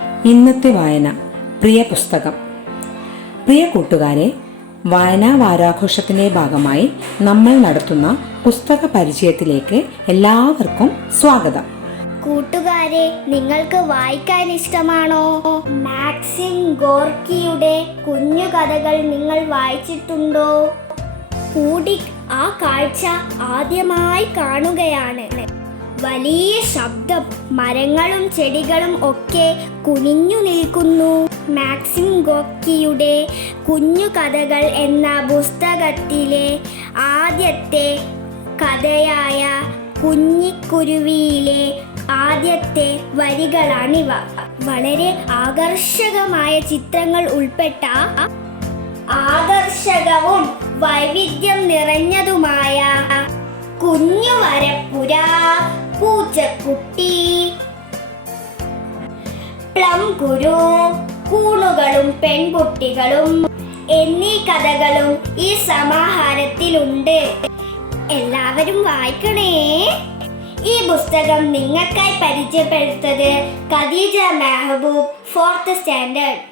ഇന്നത്തെ വായന, പ്രിയ പുസ്തകം. പ്രിയ കൂട്ടുകാരെ, വായനാ വാരാഘോഷത്തിൻ്റെ ഭാഗമായി നമ്മൾ നടത്തുന്ന പുസ്തക പരിചയത്തിലേക്ക് എല്ലാവർക്കും സ്വാഗതം. കൂട്ടുകാരെ, നിങ്ങൾക്ക് വായിക്കാൻ ഇഷ്ടമാണോ? മാക്സിം ഗോർക്കിയുടെ കുഞ്ഞു കഥകൾ നിങ്ങൾ വായിച്ചിട്ടുണ്ടോ? കൂടിക് ആ കാഴ്ച ആദ്യമായി കാണുകയാണ്. വലിയ ശബ്ദം, മരങ്ങളും ചെടികളും ഒക്കെ കുനിഞ്ഞു നിൽക്കുന്നു. മാക്സിം ഗോർക്കിയുടെ കുഞ്ഞു കഥകൾ എന്ന പുസ്തകത്തിലെ ആദ്യത്തെ കഥയായ കുഞ്ഞിക്കുരുവിയിലെ ആദ്യത്തെ വരികളാണിവ. വളരെ ആകർഷകമായ ചിത്രങ്ങൾ ഉൾപ്പെട്ട ആകർഷകവും വൈവിധ്യം നിറഞ്ഞതുമായ കുഞ്ഞു വരപ്പുര, പൂച്ചക്കുട്ടി, പ്ലം കുരു, കൂണുകളും പെൺകുട്ടികളും എന്നീ കഥകളും ഈ സമാഹാരത്തിലുണ്ട്. എല്ലാവരും വായിക്കണേ. ഈ പുസ്തകം നിങ്ങൾക്കായി പരിചയപ്പെടുത്തത് ഖദീജ മെഹബൂബ്, 4th സ്റ്റാൻഡേർഡ്.